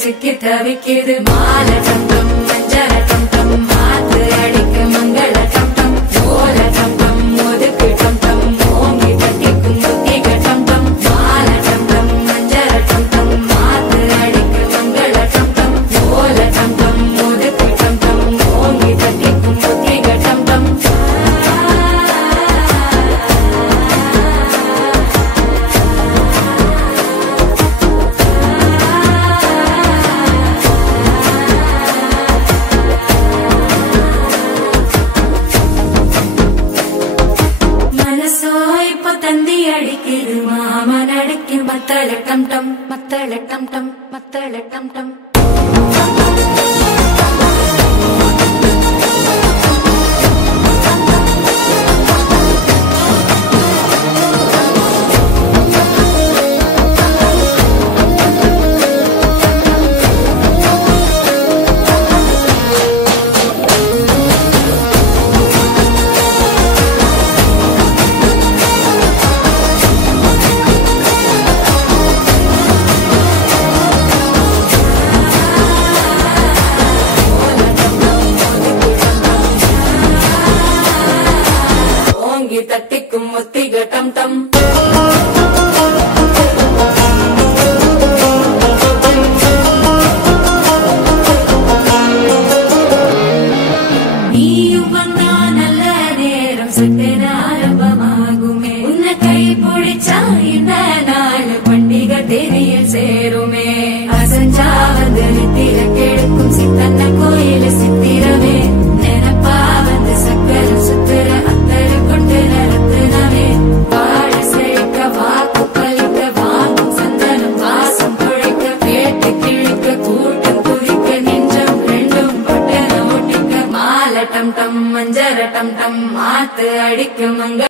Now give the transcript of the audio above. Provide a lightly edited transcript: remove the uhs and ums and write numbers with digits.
சிக்கி தவிக்கிது மால டம்டம் மஞ்சள டம்டம் மாத்து அடிக்க மங்கள டம்டம் ஓல டம்டம் ஒதுக்கு டம்டம் ஓங்கி தட்டிக்கும் புத்திக டம்டம் மால டம்டம் மஞ்சள டம்டம் மாத்து அடிக்க மங்கள டம்டம் ஓல டம்டம் ஒதுக்கு டம்டம் ஓங்கி தட்டிக்கும் புத்திக டம்டம் தந்தி அடிக்குது மாமன் அடிக்கு மத்தள டம்டம் மத்தள டம்டம் மத்தள டம்டம் தட்டிக்கும் முத்திக டம்டம் நீயும் வந்தா நல்ல நேரம் சட்டென ஆரம்பமாகுமே உன்னை கை பிடிச்சா இந்த நாள் பண்டிகை தேதியில் சேருமே அசஞ்சா வந்து நித்திர கெடுக்கும் சித்தன்ன கோயில சித்திரமே நினைப்பா வந்து சக்கர சுத்திர அத்தரு கொண்டு நடத்துனவே வாழ செழிக்க வாக்கு பலிக்க வாங்கும் சந்தனம் வாசம் பொழைக்க கேட்டு கிழிக்க கூட்டம் குதிக்க நெஞ்சம் ரெண்டும் பட்டன ஒட்டிக்க மால டம் டம் மஞ்சர டம் டம் மாத்து அடிக்க மங்க